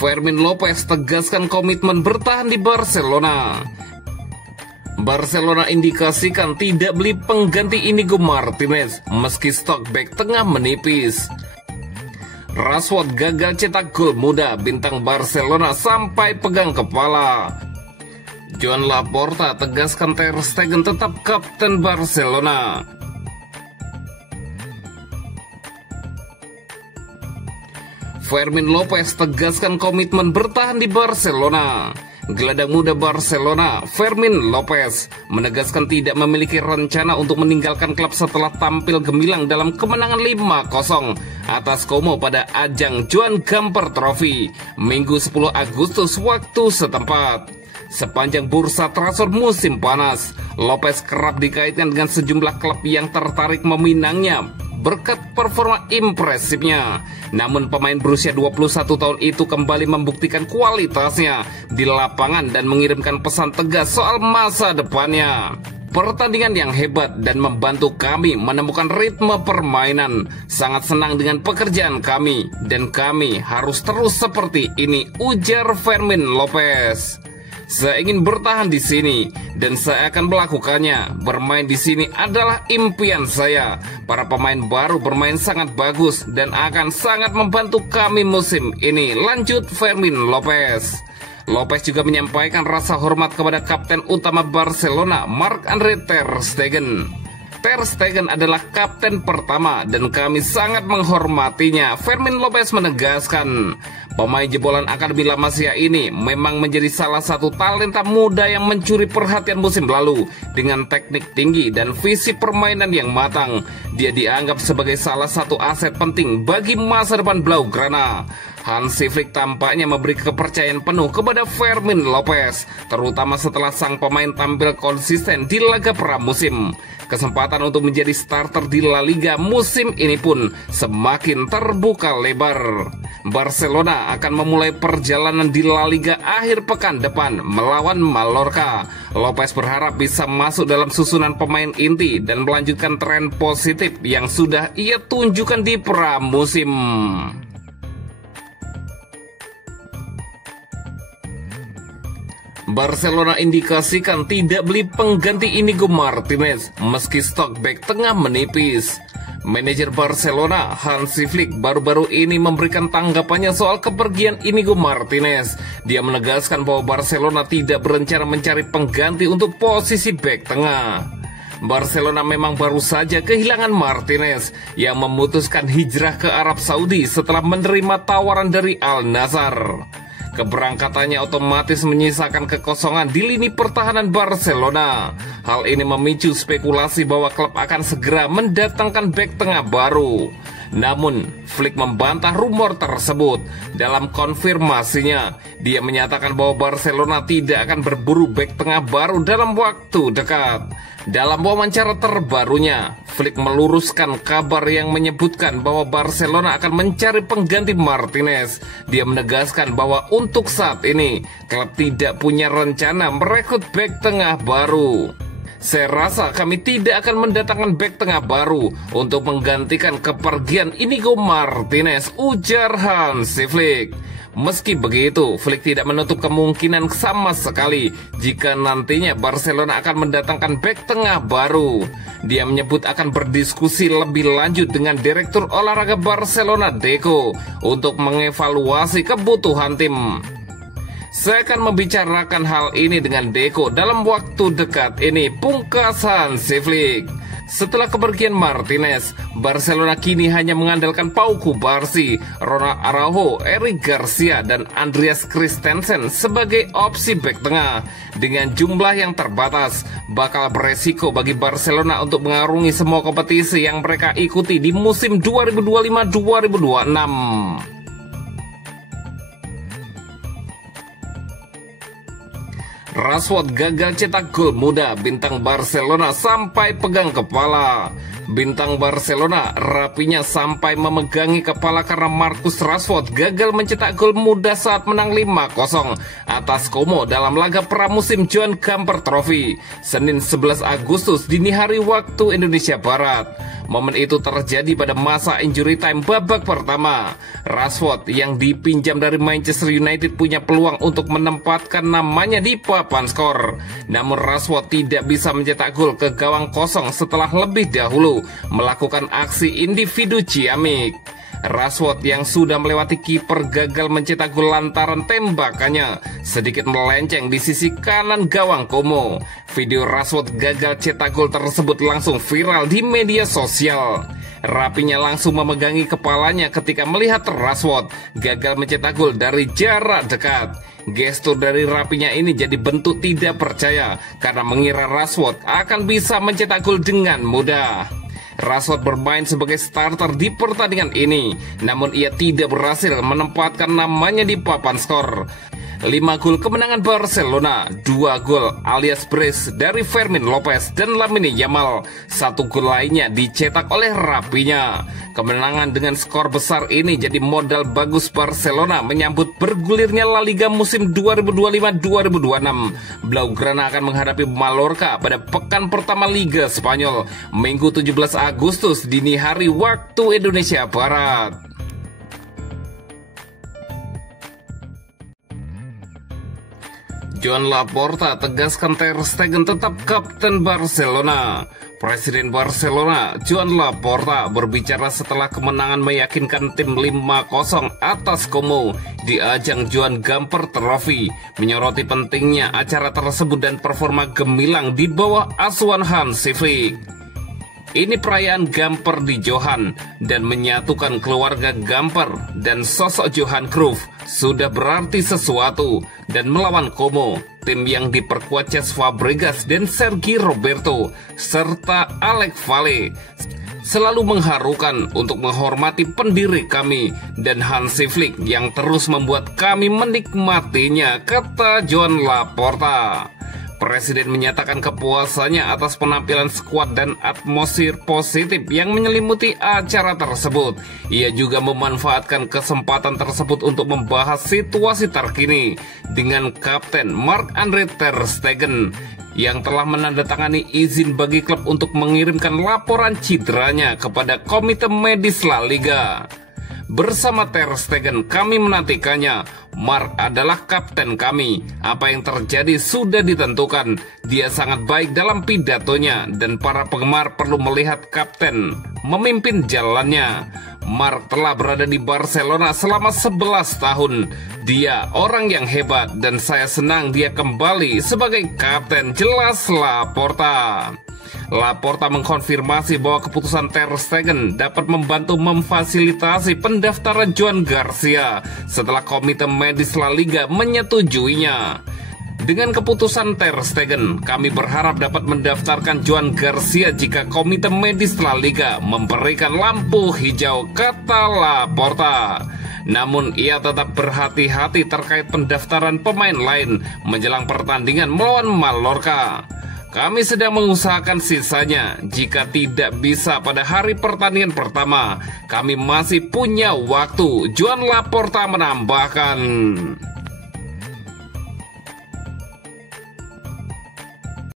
Fermin Lopez tegaskan komitmen bertahan di Barcelona. Barcelona indikasikan tidak beli pengganti Inigo Martinez meski stok bek tengah menipis. Rashford gagal cetak gol muda, bintang Barcelona sampai pegang kepala. Joan Laporta tegaskan Ter Stegen tetap kapten Barcelona. Fermin Lopez tegaskan komitmen bertahan di Barcelona. Gelandang muda Barcelona, Fermin Lopez, menegaskan tidak memiliki rencana untuk meninggalkan klub setelah tampil gemilang dalam kemenangan 5-0 atas Como pada ajang Joan Gamper Trophy, Minggu 10 Agustus waktu setempat. Sepanjang bursa transfer musim panas, Lopez kerap dikaitkan dengan sejumlah klub yang tertarik meminangnya berkat performa impresifnya. Namun pemain berusia 21 tahun itu kembali membuktikan kualitasnya di lapangan dan mengirimkan pesan tegas soal masa depannya. Pertandingan yang hebat dan membantu kami menemukan ritme permainan. Sangat senang dengan pekerjaan kami dan kami harus terus seperti ini, ujar Fermin Lopez. Saya ingin bertahan di sini dan saya akan melakukannya. Bermain di sini adalah impian saya. Para pemain baru bermain sangat bagus dan akan sangat membantu kami musim ini, lanjut Fermin Lopez. Lopez juga menyampaikan rasa hormat kepada kapten utama Barcelona, Marc-Andre Ter Stegen. Ter Stegen adalah kapten pertama dan kami sangat menghormatinya, Fermin Lopez menegaskan. Pemain jebolan Akademi La Masia ini memang menjadi salah satu talenta muda yang mencuri perhatian musim lalu. Dengan teknik tinggi dan visi permainan yang matang, dia dianggap sebagai salah satu aset penting bagi masa depan Blaugrana. Hansi Flick tampaknya memberi kepercayaan penuh kepada Fermin Lopez, terutama setelah sang pemain tampil konsisten di laga pramusim. Kesempatan untuk menjadi starter di La Liga musim ini pun semakin terbuka lebar. Barcelona akan memulai perjalanan di La Liga akhir pekan depan melawan Mallorca. Lopez berharap bisa masuk dalam susunan pemain inti dan melanjutkan tren positif yang sudah ia tunjukkan di pramusim. Barcelona indikasikan tidak beli pengganti Inigo Martinez meski stok bek tengah menipis. Manajer Barcelona, Hansi Flick, baru-baru ini memberikan tanggapannya soal kepergian Inigo Martinez. Dia menegaskan bahwa Barcelona tidak berencana mencari pengganti untuk posisi bek tengah. Barcelona memang baru saja kehilangan Martinez yang memutuskan hijrah ke Arab Saudi setelah menerima tawaran dari Al Nassr. Keberangkatannya otomatis menyisakan kekosongan di lini pertahanan Barcelona. Hal ini memicu spekulasi bahwa klub akan segera mendatangkan bek tengah baru. Namun, Flick membantah rumor tersebut. Dalam konfirmasinya, dia menyatakan bahwa Barcelona tidak akan berburu bek tengah baru dalam waktu dekat. Dalam wawancara terbarunya, Flick meluruskan kabar yang menyebutkan bahwa Barcelona akan mencari pengganti Martinez. Dia menegaskan bahwa untuk saat ini, klub tidak punya rencana merekrut bek tengah baru. Saya rasa kami tidak akan mendatangkan bek tengah baru untuk menggantikan kepergian Inigo Martinez, ujar Hansi Flick. Meski begitu, Flick tidak menutup kemungkinan sama sekali jika nantinya Barcelona akan mendatangkan bek tengah baru. Dia menyebut akan berdiskusi lebih lanjut dengan Direktur Olahraga Barcelona, Deco, untuk mengevaluasi kebutuhan tim. Saya akan membicarakan hal ini dengan Deco dalam waktu dekat ini, pungkas Hansi Flick. Setelah kepergian Martinez, Barcelona kini hanya mengandalkan Pau Cubarsí, Ronald Araujo, Eric Garcia, dan Andreas Christensen sebagai opsi bek tengah. Dengan jumlah yang terbatas, bakal beresiko bagi Barcelona untuk mengarungi semua kompetisi yang mereka ikuti di musim 2025-2026. Rashford gagal cetak gol muda, bintang Barcelona sampai pegang kepala. Bintang Barcelona Rapinya sampai memegangi kepala karena Marcus Rashford gagal mencetak gol mudah saat menang 5-0 atas Como dalam laga pramusim Johan Gamper Trophy Senin 11 Agustus dini hari waktu Indonesia Barat. Momen itu terjadi pada masa injury time babak pertama. Rashford yang dipinjam dari Manchester United punya peluang untuk menempatkan namanya di papan skor. Namun Rashford tidak bisa mencetak gol ke gawang kosong setelah lebih dahulu melakukan aksi individu ciamik. Rashford yang sudah melewati kiper gagal mencetak gol lantaran tembakannya sedikit melenceng di sisi kanan gawang Como. Video Rashford gagal cetak gol tersebut langsung viral di media sosial. Rapinya langsung memegangi kepalanya ketika melihat Rashford gagal mencetak gol dari jarak dekat. Gestur dari Rapinya ini jadi bentuk tidak percaya karena mengira Rashford akan bisa mencetak gol dengan mudah. Rashford bermain sebagai starter di pertandingan ini, namun ia tidak berhasil menempatkan namanya di papan skor. 5 gol kemenangan Barcelona, 2 gol alias brace dari Fermin Lopez dan Lamine Yamal, 1 gol lainnya dicetak oleh Rapinya. Kemenangan dengan skor besar ini jadi modal bagus Barcelona menyambut bergulirnya La Liga musim 2025-2026. Blaugrana akan menghadapi Mallorca pada pekan pertama Liga Spanyol, Minggu 17 Agustus dini hari waktu Indonesia Barat. Joan Laporta tegaskan Ter Stegen tetap kapten Barcelona. Presiden Barcelona, Joan Laporta, berbicara setelah kemenangan meyakinkan tim 5-0 atas Como di ajang Johan Gamper Trophy, menyoroti pentingnya acara tersebut dan performa gemilang di bawah asuhan Hansi Flick. Ini perayaan Gamper di Johan dan menyatukan keluarga Gamper dan sosok Johan Cruyff sudah berarti sesuatu, dan melawan Como, tim yang diperkuat Cesc Fabregas dan Sergi Roberto serta Alex Valle selalu mengharukan untuk menghormati pendiri kami dan Hansi Flick yang terus membuat kami menikmatinya, kata Joan Laporta. Presiden menyatakan kepuasannya atas penampilan skuad dan atmosfer positif yang menyelimuti acara tersebut. Ia juga memanfaatkan kesempatan tersebut untuk membahas situasi terkini dengan Kapten Marc-Andre Ter Stegen yang telah menandatangani izin bagi klub untuk mengirimkan laporan cederanya kepada Komite Medis La Liga. Bersama Ter Stegen kami menantikannya. Marc adalah kapten kami. Apa yang terjadi sudah ditentukan. Dia sangat baik dalam pidatonya dan para penggemar perlu melihat kapten memimpin jalannya. Marc telah berada di Barcelona selama 11 tahun. Dia orang yang hebat dan saya senang dia kembali sebagai kapten, jelas Laporta. Laporta mengkonfirmasi bahwa keputusan Ter Stegen dapat membantu memfasilitasi pendaftaran Joan Garcia setelah Komite Medis La Liga menyetujuinya. Dengan keputusan Ter Stegen, kami berharap dapat mendaftarkan Joan Garcia jika Komite Medis La Liga memberikan lampu hijau, kata Laporta. Namun ia tetap berhati-hati terkait pendaftaran pemain lain menjelang pertandingan melawan Mallorca. Kami sedang mengusahakan sisanya. Jika tidak bisa pada hari pertandingan pertama, kami masih punya waktu, Joan Laporta menambahkan.